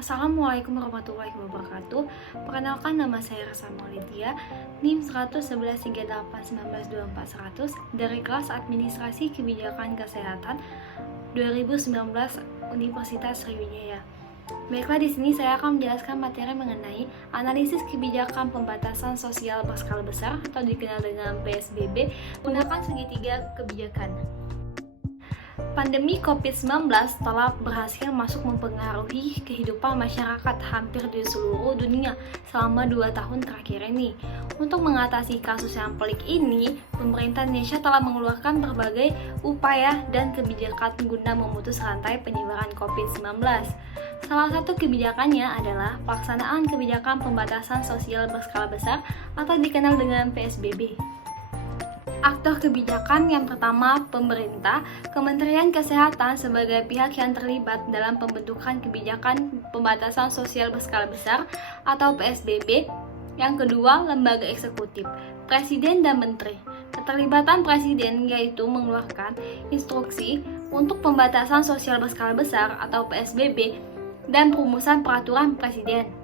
Assalamualaikum warahmatullahi wabarakatuh. Perkenalkan, nama saya Rasa Maulidia, NIM 11138192400 dari kelas Administrasi Kebijakan Kesehatan 2019 Universitas Sriwijaya. Baiklah, di sini saya akan menjelaskan materi mengenai analisis kebijakan pembatasan sosial berskala besar atau dikenal dengan PSBB menggunakan segitiga kebijakan. Pandemi COVID-19 telah berhasil masuk mempengaruhi kehidupan masyarakat hampir di seluruh dunia selama 2 tahun terakhir ini. Untuk mengatasi kasus yang pelik ini, pemerintah Indonesia telah mengeluarkan berbagai upaya dan kebijakan guna memutus rantai penyebaran COVID-19. Salah satu kebijakannya adalah pelaksanaan kebijakan pembatasan sosial berskala besar atau dikenal dengan PSBB. Aktor kebijakan yang pertama, pemerintah, Kementerian Kesehatan sebagai pihak yang terlibat dalam pembentukan kebijakan pembatasan sosial berskala besar atau PSBB. Yang kedua, lembaga eksekutif, Presiden dan Menteri. Keterlibatan Presiden yaitu mengeluarkan instruksi untuk pembatasan sosial berskala besar atau PSBB dan perumusan peraturan Presiden.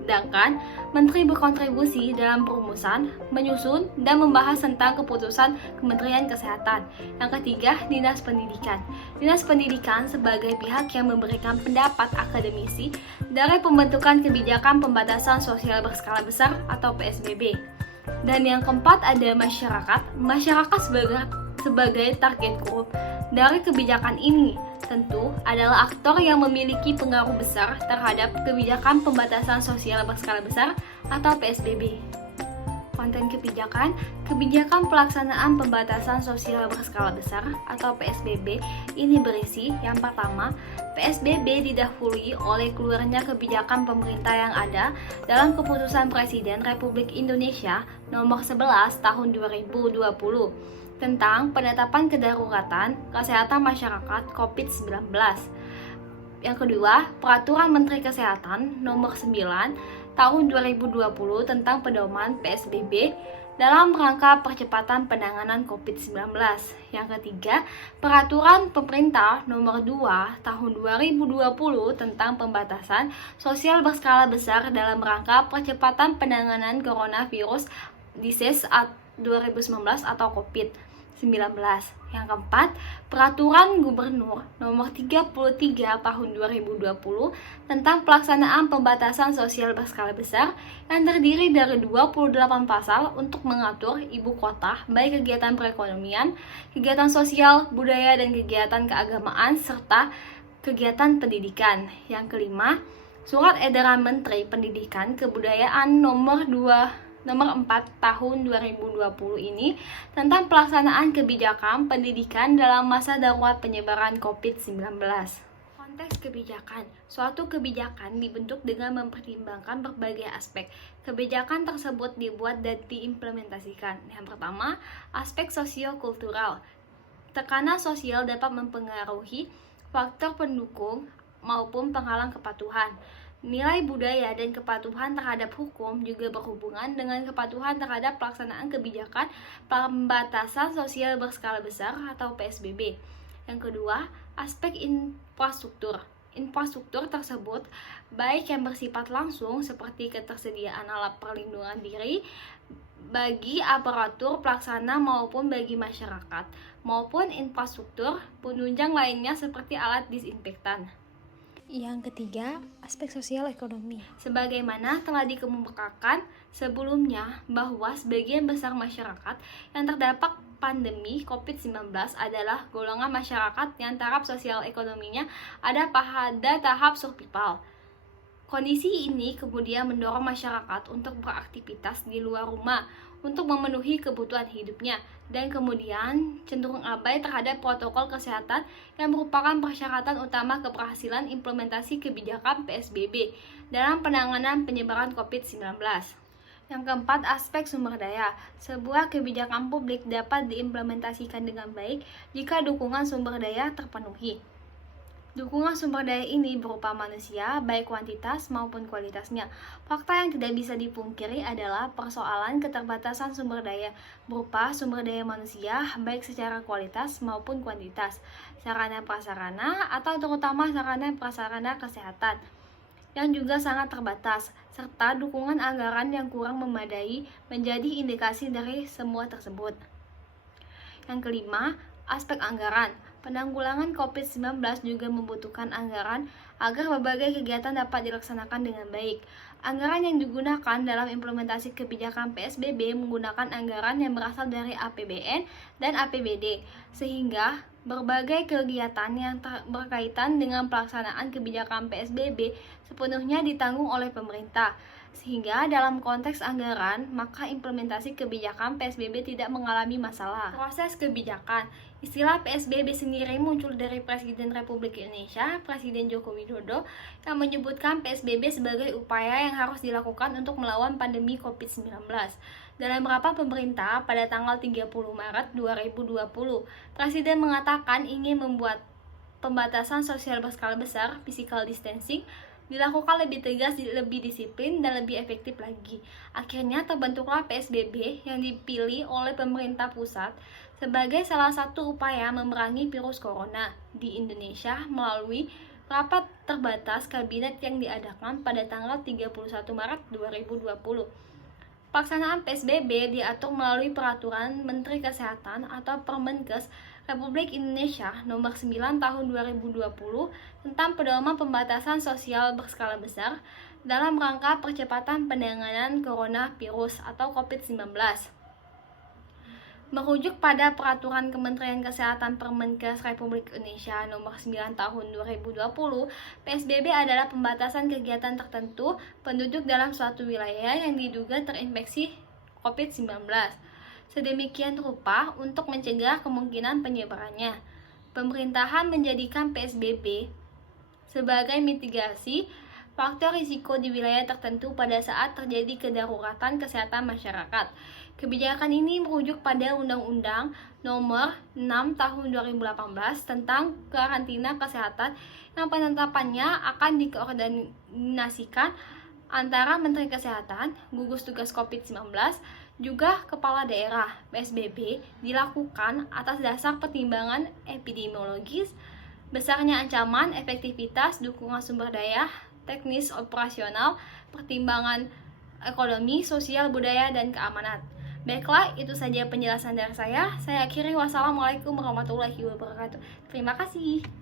Sedangkan Menteri berkontribusi dalam perumusan, menyusun, dan membahas tentang keputusan Kementerian Kesehatan. Yang ketiga, Dinas Pendidikan. Dinas Pendidikan sebagai pihak yang memberikan pendapat akademisi dari pembentukan kebijakan pembatasan sosial berskala besar atau PSBB. Dan yang keempat ada masyarakat. Masyarakat sebagai target group dari kebijakan ini tentu adalah aktor yang memiliki pengaruh besar terhadap kebijakan pembatasan sosial berskala besar atau PSBB. Konten kebijakan pelaksanaan pembatasan sosial berskala besar atau PSBB ini berisi yang pertama, PSBB didahului oleh keluarnya kebijakan pemerintah yang ada dalam keputusan Presiden Republik Indonesia nomor 11 tahun 2020 tentang penetapan kedaruratan kesehatan masyarakat COVID-19. Yang kedua, Peraturan Menteri Kesehatan Nomor 9 Tahun 2020 tentang pedoman PSBB dalam rangka percepatan penanganan COVID-19. Yang ketiga, Peraturan Pemerintah Nomor 2 Tahun 2020 tentang pembatasan sosial berskala besar dalam rangka percepatan penanganan coronavirus disease 2019 atau COVID-19. Yang keempat, Peraturan Gubernur Nomor 33 Tahun 2020 tentang pelaksanaan pembatasan sosial berskala besar yang terdiri dari 28 pasal untuk mengatur ibu kota, baik kegiatan perekonomian, kegiatan sosial, budaya, dan kegiatan keagamaan, serta kegiatan pendidikan. Yang kelima, Surat Edaran Menteri Pendidikan Kebudayaan Nomor 4 Tahun 2020 ini tentang pelaksanaan kebijakan pendidikan dalam masa darurat penyebaran COVID-19. Konteks kebijakan. Suatu kebijakan dibentuk dengan mempertimbangkan berbagai aspek. Kebijakan tersebut dibuat dan diimplementasikan. Yang pertama, aspek sosio-kultural. Tekanan sosial dapat mempengaruhi faktor pendukung maupun penghalang kepatuhan. Nilai budaya dan kepatuhan terhadap hukum juga berhubungan dengan kepatuhan terhadap pelaksanaan kebijakan pembatasan sosial berskala besar atau PSBB. Yang kedua, aspek infrastruktur. Infrastruktur tersebut baik yang bersifat langsung seperti ketersediaan alat perlindungan diri bagi aparatur pelaksana maupun bagi masyarakat, maupun infrastruktur penunjang lainnya seperti alat disinfektan. Yang ketiga, aspek sosial ekonomi. Sebagaimana telah dikemukakan sebelumnya bahwa sebagian besar masyarakat yang terdampak pandemi COVID-19 adalah golongan masyarakat yang taraf sosial ekonominya ada pada tahap survival. Kondisi ini kemudian mendorong masyarakat untuk beraktivitas di luar rumah untuk memenuhi kebutuhan hidupnya dan kemudian cenderung abai terhadap protokol kesehatan yang merupakan persyaratan utama keberhasilan implementasi kebijakan PSBB dalam penanganan penyebaran COVID-19. Yang keempat, aspek sumber daya. Sebuah kebijakan publik dapat diimplementasikan dengan baik jika dukungan sumber daya terpenuhi. Dukungan sumber daya ini berupa manusia, baik kuantitas maupun kualitasnya. Fakta yang tidak bisa dipungkiri adalah persoalan keterbatasan sumber daya berupa sumber daya manusia, baik secara kualitas maupun kuantitas, sarana prasarana atau terutama sarana prasarana kesehatan. yang juga sangat terbatas, serta dukungan anggaran yang kurang memadai menjadi indikasi dari semua tersebut. Yang kelima, aspek anggaran. Penanggulangan COVID-19 juga membutuhkan anggaran agar berbagai kegiatan dapat dilaksanakan dengan baik. Anggaran yang digunakan dalam implementasi kebijakan PSBB menggunakan anggaran yang berasal dari APBN dan APBD, sehingga berbagai kegiatan yang berkaitan dengan pelaksanaan kebijakan PSBB sepenuhnya ditanggung oleh pemerintah. Sehingga dalam konteks anggaran, maka implementasi kebijakan PSBB tidak mengalami masalah. Proses kebijakan. Istilah PSBB sendiri muncul dari Presiden Republik Indonesia, Presiden Joko Widodo, yang menyebutkan PSBB sebagai upaya yang harus dilakukan untuk melawan pandemi COVID-19. Dalam rapat pemerintah pada tanggal 30 Maret 2020, Presiden mengatakan ingin membuat pembatasan sosial berskala besar, physical distancing, dilakukan lebih tegas, lebih disiplin, dan lebih efektif lagi. Akhirnya terbentuklah PSBB yang dipilih oleh pemerintah pusat sebagai salah satu upaya memerangi virus corona di Indonesia melalui rapat terbatas kabinet yang diadakan pada tanggal 31 Maret 2020. Pelaksanaan PSBB diatur melalui Peraturan Menteri Kesehatan atau Permenkes Republik Indonesia Nomor 9 Tahun 2020 tentang pedoman pembatasan sosial berskala besar dalam rangka percepatan penanganan coronavirus atau COVID-19. Merujuk pada Peraturan Kementerian Kesehatan Permenkes Republik Indonesia Nomor 9 Tahun 2020, PSBB adalah pembatasan kegiatan tertentu penduduk dalam suatu wilayah yang diduga terinfeksi COVID-19. Sedemikian rupa untuk mencegah kemungkinan penyebarannya. Pemerintahan menjadikan PSBB sebagai mitigasi faktor risiko di wilayah tertentu pada saat terjadi kedaruratan kesehatan masyarakat. Kebijakan ini merujuk pada Undang-Undang Nomor 6 Tahun 2018 tentang karantina kesehatan yang penetapannya akan dikoordinasikan antara Menteri Kesehatan, gugus tugas COVID-19, juga kepala daerah. PSBB dilakukan atas dasar pertimbangan epidemiologis, besarnya ancaman, efektivitas, dukungan sumber daya, teknis operasional, pertimbangan ekonomi, sosial, budaya, dan keamanan. Baiklah, itu saja penjelasan dari saya. Saya akhiri, wassalamualaikum warahmatullahi wabarakatuh. Terima kasih.